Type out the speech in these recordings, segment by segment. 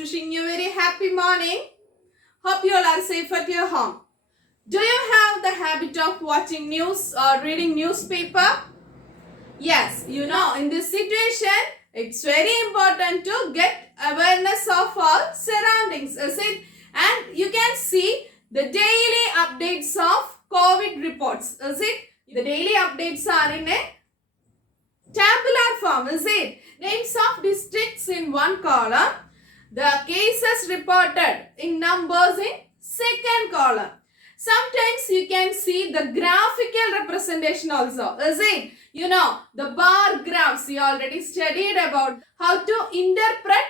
wishing you a very happy morning. Hope you all are safe at your home. Do you have the habit of watching news or reading newspaper? Yes, in this situation, it's very important to get awareness of our surroundings, is it? And you can see the daily updates of COVID reports, is it? The daily updates are in a tabular form, is it? Names of districts in one column, the cases reported in numbers in second column. Sometimes you can see the graphical representation also, is it? The bar graphs, you already studied about how to interpret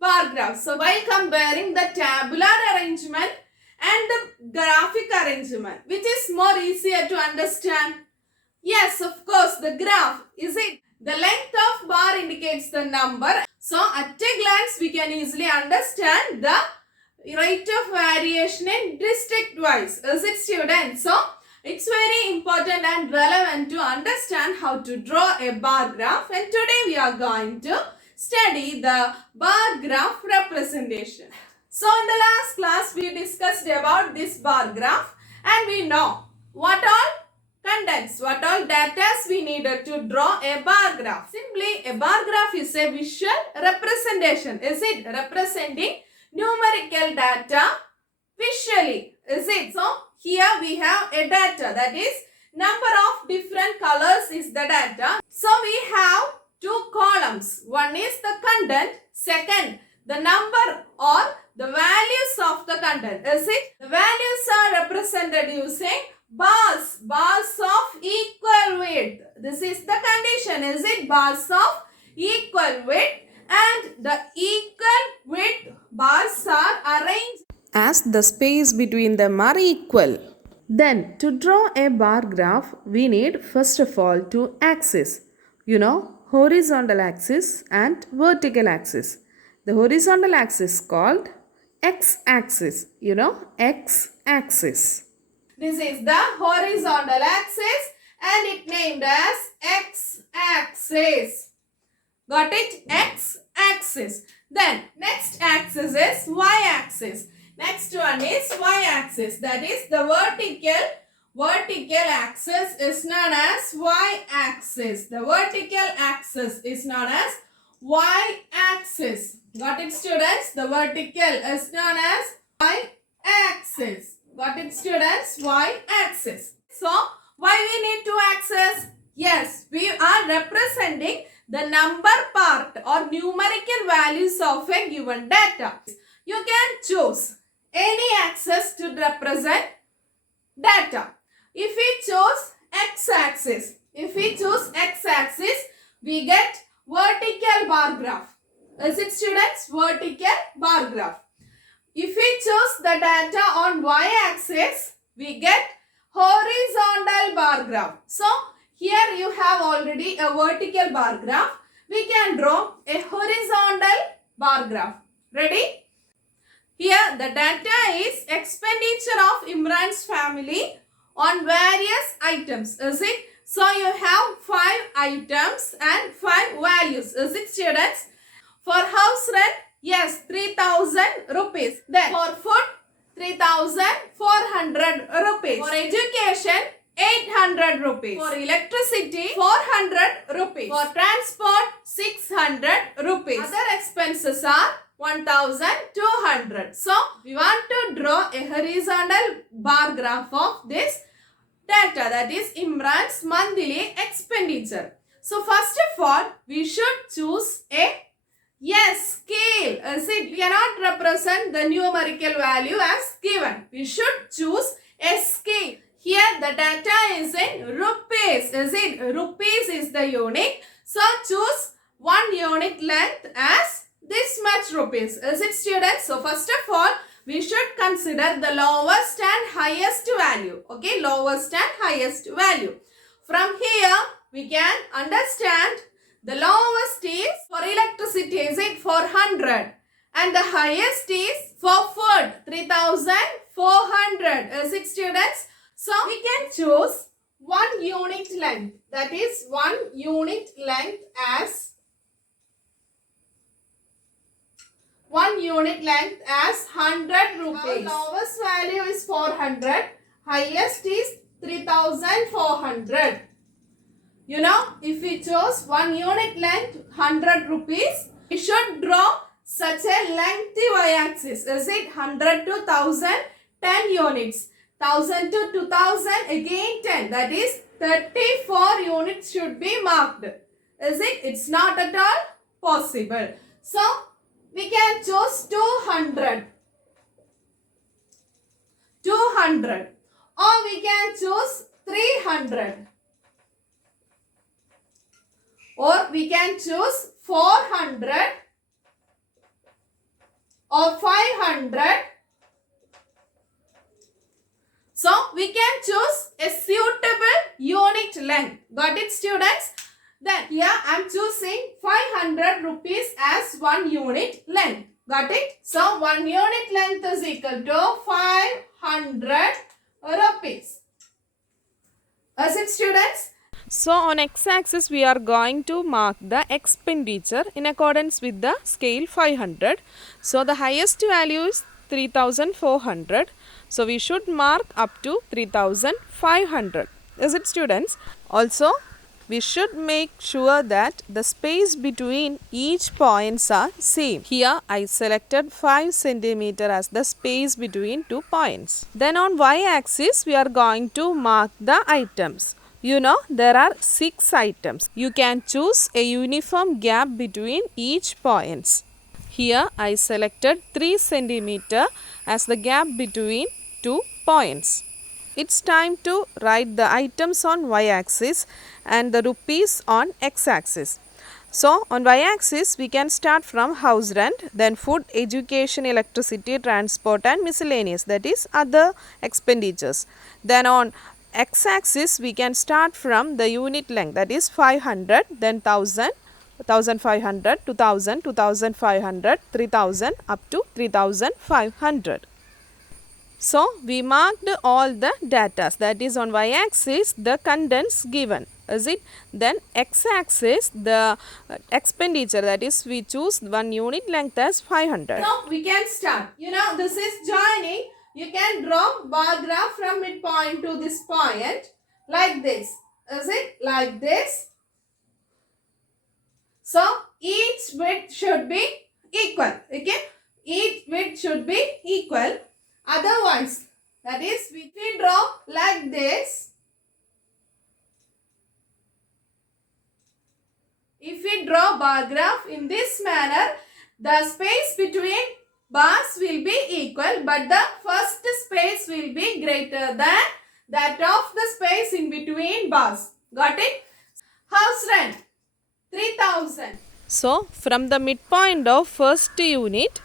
bar graphs. So while comparing the tabular arrangement and the graphic arrangement, which is more easier to understand? Yes, of course, the graph, is it? The length of bar indicates the number. So at a glance, we can easily understand the rate of variation in district wise. Is it, students? So it's very important and relevant to understand how to draw a bar graph. And today we are going to study the bar graph representation. So in the last class, we discussed about this bar graph and we know what all contents, what all data we needed to draw a bar graph. Simply, a bar graph is a visual representation. Is it? Representing numerical data visually. Is it? So, here we have a data, that is number of different colors is the data. So, we have two columns. One is the content. Second, the number or the values of the content. Is it? The values are represented using bars of equal width. This is the condition, is it? Bars of equal width, and the equal width bars are arranged as the space between them are equal. Then to draw a bar graph, we need first of all two axes. Horizontal axis and vertical axis. The horizontal axis called x-axis. X-axis. This is the horizontal axis and it named as x-axis. Got it? X-axis. Then next axis is y-axis. Next one is y-axis. That is the vertical axis is known as y-axis. The vertical axis is known as y-axis. Got it, students? The vertical is known as y-axis. Got it, students? Y-axis. So, why we need two axes? Yes, we are representing the number part or numerical values of a given data. You can choose any axis to represent data. If we choose x-axis, we get vertical bar graph. Is it, students? Vertical bar graph. If we choose the data on y-axis, we get horizontal bar graph. So, here you have already a vertical bar graph. We can draw a horizontal bar graph. Ready? Here the data is expenditure of Imran's family on various items. Is it? So, you have 5 items and 5 values. Is it, students? For house rent, yes, 3,000 rupees. Then for food, 3,400 rupees. For education, 800 rupees. For electricity, 400 rupees. For transport, 600 rupees. Other expenses are 1,200. So, we want to draw a horizontal bar graph of this data, that is Imran's monthly expenditure. So, first of all, we should choose a scale. Is it? We cannot represent the numerical value as given. We should choose a scale. Here the data is in rupees. Is it? Rupees is the unit. So choose one unit length as this much rupees. Is it, students? So first of all, we should consider the lowest and highest value. Okay, lowest and highest value. From here, we can understand the lowest is for electricity, is it 400, and the highest is for food 3,400. Is it, students? So we can choose one unit length, that is one unit length as 1 unit length as 100 rupees. Our lowest value is 400. Highest is 3400. You know, if we chose 1 unit length 100 rupees, we should draw such a lengthy y-axis. Is it 100 to 1000? 10 units. 1000 to 2000 again 10. That is 34 units should be marked. Is it? It's not at all possible. So, we can choose 200. 200. Or we can choose 300. Or we can choose 400 or 500. So, we can choose a suitable unit length. Got it, students? Then, here I am choosing 500 rupees as 1 unit length. Got it? So, 1 unit length is equal to 500 rupees. Is it, students? So on x-axis we are going to mark the expenditure in accordance with the scale 500. So the highest value is 3400. So we should mark up to 3500. Is it, students? Also we should make sure that the space between each points are same. Here I selected 5 cm as the space between 2 points. Then on y-axis we are going to mark the items. You know, there are 6 items. You can choose a uniform gap between each points. Here I selected 3 cm as the gap between 2 points. It's time to write the items on y-axis and the rupees on x-axis. So on y-axis we can start from house rent, then food, education, electricity, transport and miscellaneous, that is other expenditures. Then on x-axis we can start from the unit length, that is 500, then 1000, 1500, 2000, 2500, 3000 up to 3500. So we marked all the data, that is on y-axis the contents given. Is it? Then x-axis the expenditure, that is we choose 1 unit length as 500. Now we can start. You know, this is joining. You can draw bar graph from midpoint to this point like this. Is it? Like this. So, each width should be equal. Okay? Each width should be equal. Otherwise, that is, if we draw like this, if we draw bar graph in this manner, the space between bars will be equal, but the first space will be greater than that of the space in between bars. Got it? House rent 3000. So from the midpoint of first unit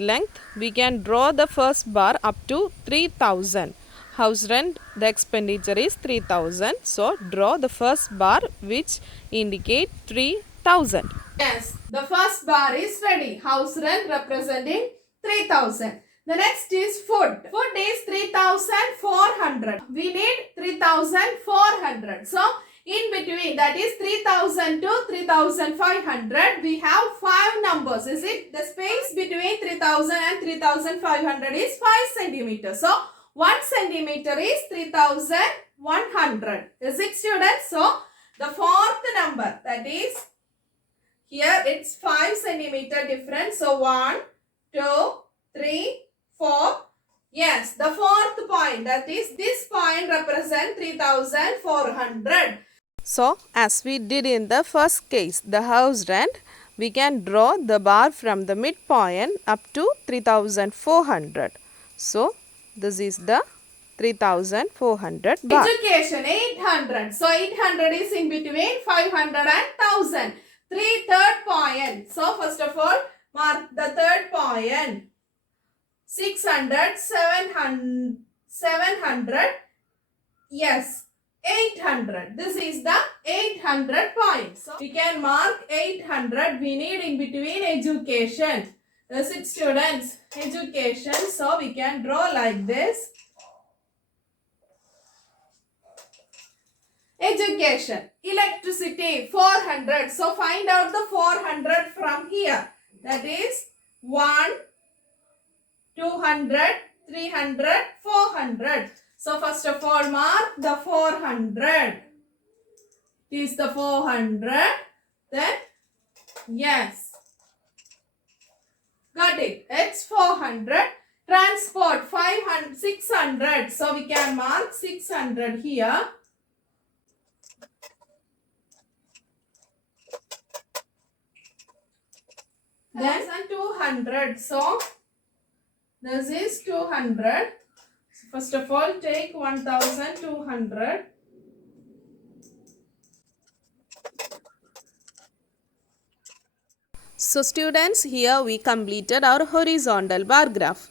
length, we can draw the first bar up to 3000. House rent, the expenditure is 3000. So draw the first bar which indicate 3000. Yes, the first bar is ready. House rent representing 3000. The next is food. Food is 3400. We need 3400. So, in between, that is 3000 to 3500, we have 5 numbers. Is it? The space between 3000 and 3500 is 5 centimeters. So, 1 centimeter is 3100. Is it, students? So, the fourth number, that is, here it's 5 centimeter difference. So, 1, 2, 3, 4. Yes, the fourth point, that is, this point represents 3400. So, as we did in the first case, the house rent, we can draw the bar from the midpoint up to 3400. So, this is the 3400 bar. Education 800. So, 800 is in between 500 and 1000. Third point. So, first of all, mark the third point. 600, 700. Yes. 800. This is the 800 point. So, we can mark 800. We need in between education. Is it, students? Education. So, we can draw like this. Education. Electricity 400. So, find out the 400 from here. That is 1, 200, 300, 400. So first of all, mark the 400. Is the 400. Then, yes. Got it. It's 400. Transport 500, 600. So we can mark 600 here. Then 200. So this is 200. First of all, take 1200. So students, here we completed our horizontal bar graph.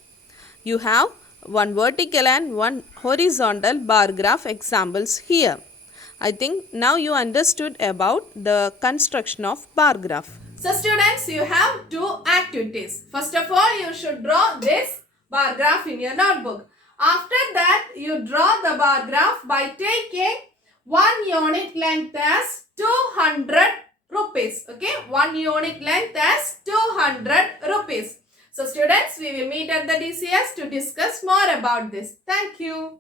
You have one vertical and one horizontal bar graph examples here. I think now you understood about the construction of bar graph. So students, you have two activities. First of all, you should draw this bar graph in your notebook. After that, you draw the bar graph by taking one unit length as 200 rupees. Okay, one unit length as 200 rupees. So students, we will meet at the DCS to discuss more about this. Thank you.